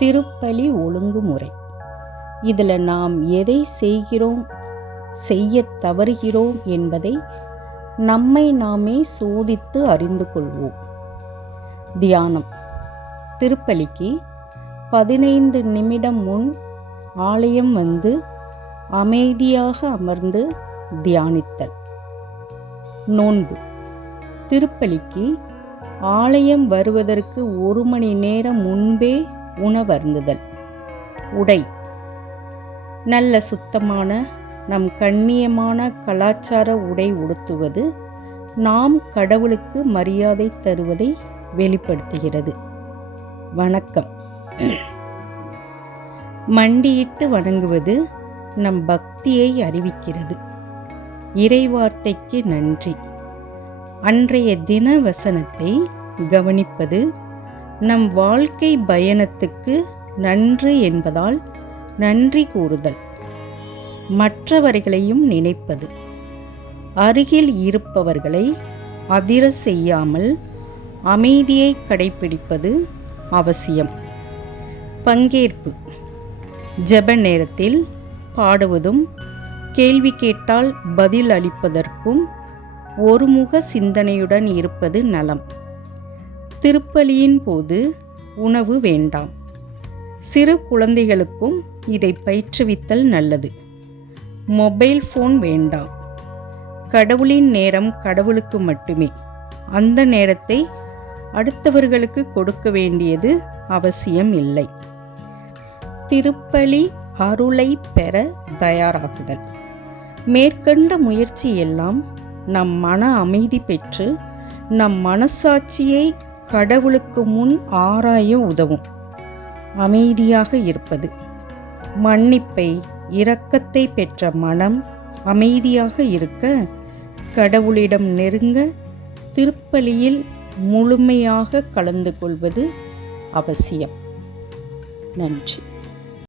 திருப்பலி ஒழுங்குமுறை. இதில் நாம் எதை செய்ய தவறுகிறோம் என்பதை நம்மை நாமே சோதித்து அறிந்து கொள்வோம். தியானம். திருப்பலிக்கு 15 நிமிடம் முன் ஆலயம் வந்து அமைதியாக அமர்ந்து தியானித்தல். நோன்பு. திருப்பலிக்கு ஆலயம் வருவதற்கு 1 மணி நேரம் முன்பே உணவருந்துதல். உடை. நல்ல சுத்தமான நம் கண்ணியமான கலாச்சார உடை உடுத்துவது நாம் கடவுளுக்கு மரியாதை தருவதை வெளிப்படுத்துகிறது. வணக்கம். மண்டியிட்டு வணங்குவது நம் பக்தியை அறிவிக்கிறது. இறைவார்த்தைக்கு நன்றி. அன்றைய தின வசனத்தை கவனிப்பது நம் வாழ்க்கை பயணத்துக்கு நன்று என்பதால் நன்றி கூறுதல். மற்றவர்களையும் நினைப்பது. அருகில் இருப்பவர்களை அதிர செய்யாமல் அமைதியை கடைபிடிப்பது அவசியம். பங்கேற்பு. ஜெப நேரத்தில் பாடுவதும் கேள்வி கேட்டால் பதில் அளிப்பதற்கும் ஒருமுக சிந்தனையுடன் இருப்பது நலம். திருப்பலியின் போது உணவு வேண்டாம். சிறு குழந்தைகளுக்கும் இதை பயிற்றுவித்தல் நல்லது. மொபைல் ஃபோன் வேண்டாம். கடவுளின் நேரம் கடவுளுக்கு மட்டுமே. அந்த நேரத்தை அடுத்தவர்களுக்கு கொடுக்க வேண்டியது அவசியம் இல்லை. திருப்பலி அருளை பெற தயாராகுதல். மேற்கண்ட முயற்சி எல்லாம் நம் மன அமைதி பெற்று நம் மனசாட்சியை கடவுளுக்கு முன் ஆராய உதவும். அமைதியாக இருப்பது. மன்னிப்பை இரக்கத்தை பெற்ற மனம் அமைதியாக இருக்க கடவுளிடம் நெருங்க திருப்பலியில் முழுமையாக கலந்து கொள்வது அவசியம். நன்றி.